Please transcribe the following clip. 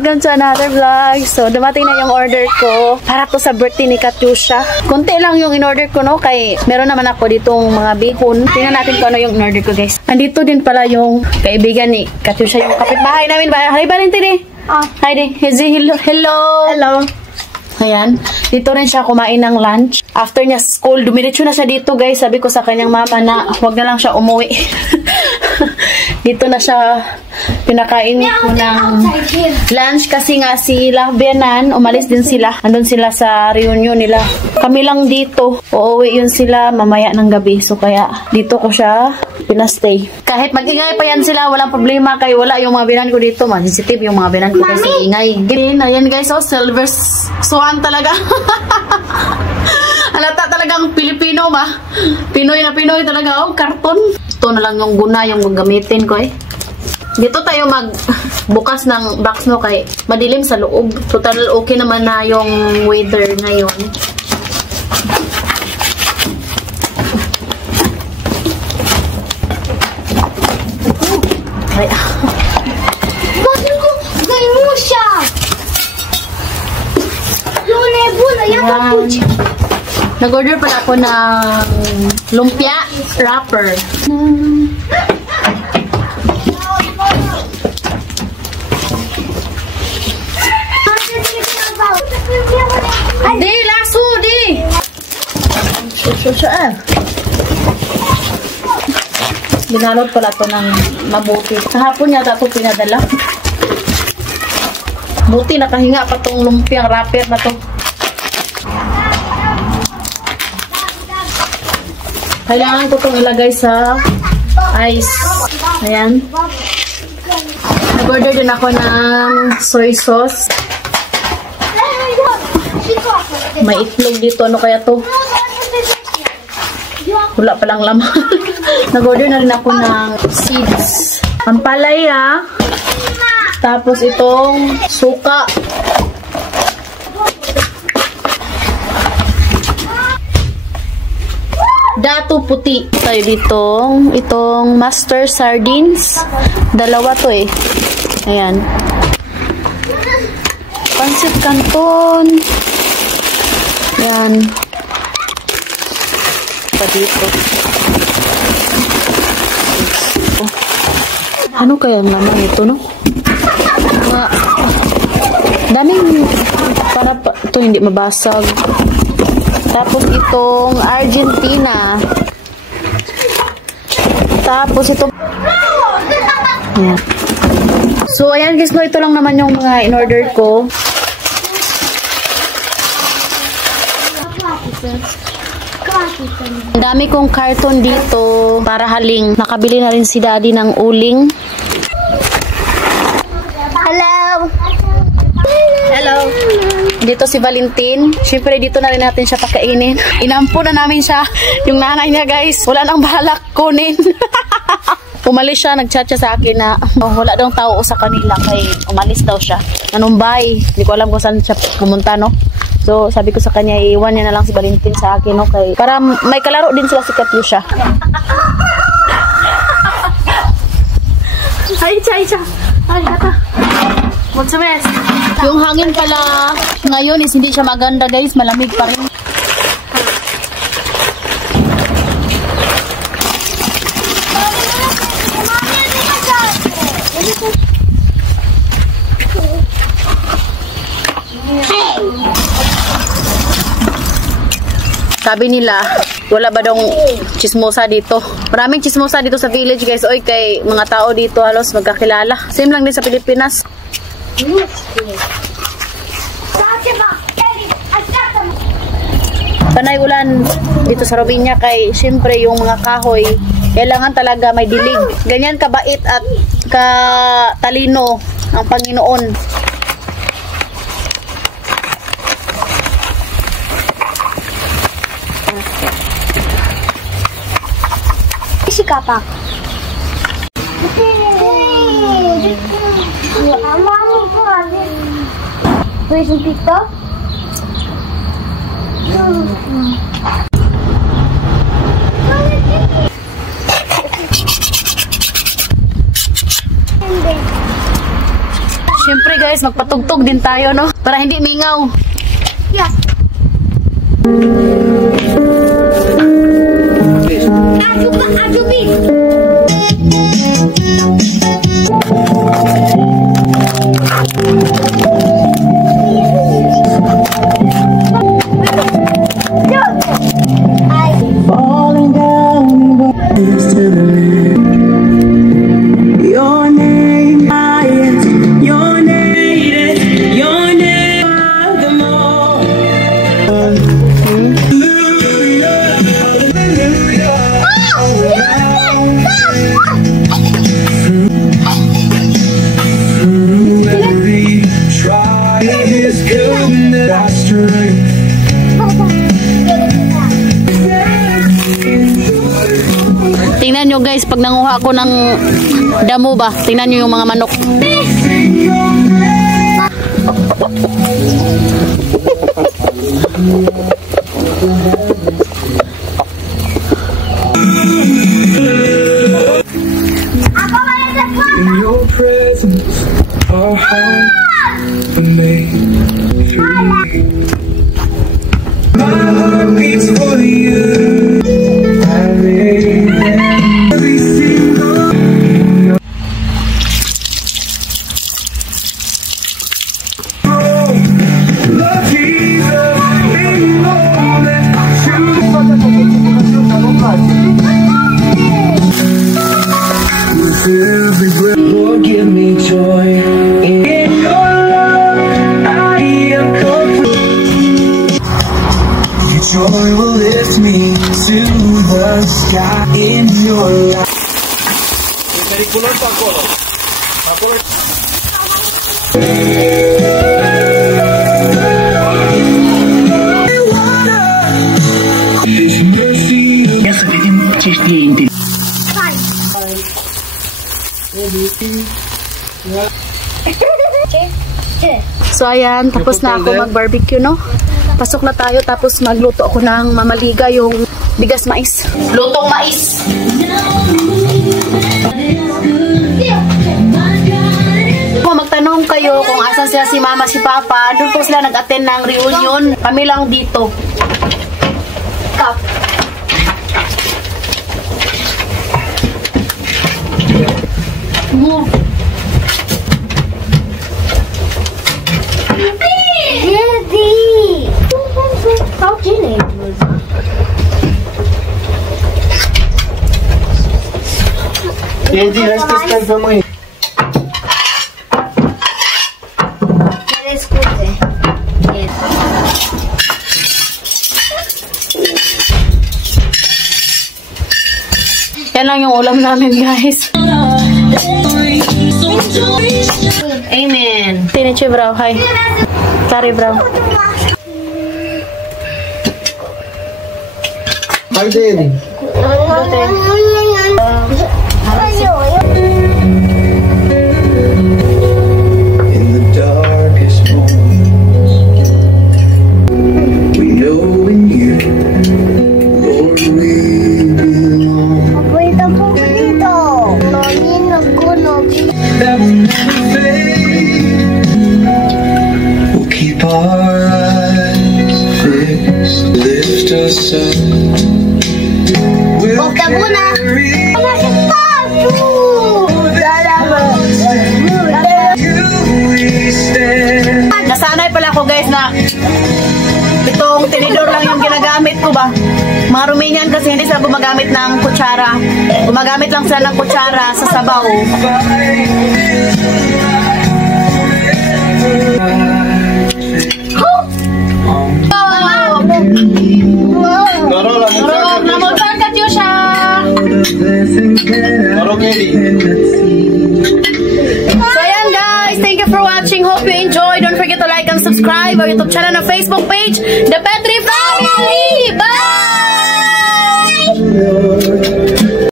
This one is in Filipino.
Welcome to another vlog. So, dumating na yung order ko para to sa birthday ni Katyusha. Kunti lang yung in-order ko, no? Kay meron naman ako ditong mga bihon. Tingnan natin kung ano yung in-order ko, guys. Andito din pala yung kaibigan ni Katyusha, yung kapitbahay namin. Hi, Valentine. Hi, hello. Hello. Hello. Ayan. Dito rin siya kumain ng lunch. After niya school, dumiretso na siya dito, guys. Sabi ko sa kanyang mama na huwag na lang siya umuwi. Dito na siya pinakain ko ng lunch kasi nga si Bianan, umalis din sila. Andun sila sa reunion nila. Kami lang dito. Uuwi yun sila mamaya ng gabi. So kaya dito ko siya pinastay. Kahit mag-ingay pa yan sila, walang problema. Kaya wala yung mga binan ko dito. Sensitive yung mga binan ko kasi ingay. Ayan guys, oh, silver swan talaga. Halata talagang Pilipino ba? Pinoy na Pinoy talaga. Oh, karton. Ito na lang yung guna yung gagamitin ko eh. Dito tayo magbukas ng box, no, kay madilim sa loob. Total okay naman na yung weather ngayon. Ay. Ganyan mo siya. Nag-order pala ako ng lumpia wrapper. Di, laso, di! Binalot pala ito ng mabuti. Kahapon yata ito pinadala. Buti nakahinga pa itong lumpiang wrapper na ito. Kailangan ko itong ilagay sa ice. Ayan. Nag-order din ako ng soy sauce. May itlog dito. Ano kaya to? Wala palang laman. Nag-order na rin ako ng seeds. Ampalaya. Tapos itong suka. Dato puti. Tayo itong master sardines. Dalawa to eh. Ayan. Pansit canton. Ayan. Pa dito. Ano kaya ang laman ito, no? Daming para ito hindi mabasag. Tapos itong Argentina. Tapos itong ayan. So ayan guys, no, ito lang naman yung mga in-order ko. Ang dami kong karton dito para haling. Nakabili na rin si daddy ng uling. Hello! Hello! Dito si Valentine. Siyempre dito na rin natin siya pakainin. Inampo na namin siya. Yung nanay niya guys, wala nang balak kunin. Umalis siya, nag-chat siya sa akin na wala daw tao sa kanila kay umalis daw siya. Nanumbay. Hindi ko alam kung saan siya pumunta, no? So, sabi ko sa kanya, iwan niya na lang si Valentine sa akin, no? Kay, para may kalaro din sila si Katyusha. Ay, Cha. Ay, kata. What's the best? Yung hangin pala ngayon is hindi siya maganda, guys. Malamig pa rin. Sabi nila, wala ba dong chismosa dito? Maraming chismosa dito sa village, guys. Oy, kay mga tao dito halos magkakilala. Same lang din sa Pilipinas. Panay ulan dito sa Robina kay siyempre yung mga kahoy kailangan talaga may dilig. Ganyan kabait at katalino ang Panginoon. Kapak. Where's the pizza? syempre guys, magpatugtog din tayo, no? Para hindi mingaw. Yeah. Ajubi. Falling down to the your name, your name, your name, the more. Try is good, that's true. Tingnan nyo guys, pag nanguha ko ng damo ba, tingnan nyo yung mga manok. In your presence, our hearts are made free. My heart beats for you. I live every single love Jesus in all that every breath, Lord, give me joy in your love. I am complete. Your joy will lift me to the sky in your life. His mercy. So ayan, tapos na ako mag-barbecue, no? Pasok na tayo, tapos magluto ako ng mamaliga yung bigas mais. Lutong mais! Kung magtanong kayo kung asan sila si mama, si papa, doon po sila nag-attend ng reunion. Kami lang dito. Cup. Move. Daddy! How teenage was that? Daddy, let's just take them away. ¿Quieres curte? Yes. Yan lang yung ulam namin, guys. Amen. Tinichi, bro. Hi. Sorry, bro. Hi, Daddy. In the darkest moments, we know in you, Lord, we belong. Abuelita poquito. Mami, no conocí. That will never fade. We'll keep our eyes fixed, lift us up. We'll carry you, we stand. Nasanay pala ako, guys, na itong tinidor lang yung ginagamit ko ba. Mga Romanian kasi hindi sila gumagamit ng kutsara. Gumagamit lang sila ng kutsara sa sabaw. Namotan ka, Tiusha! So ayan guys, thank you for watching. Hope you enjoy. Don't forget to like and subscribe our YouTube channel and Facebook page, The Petri Family.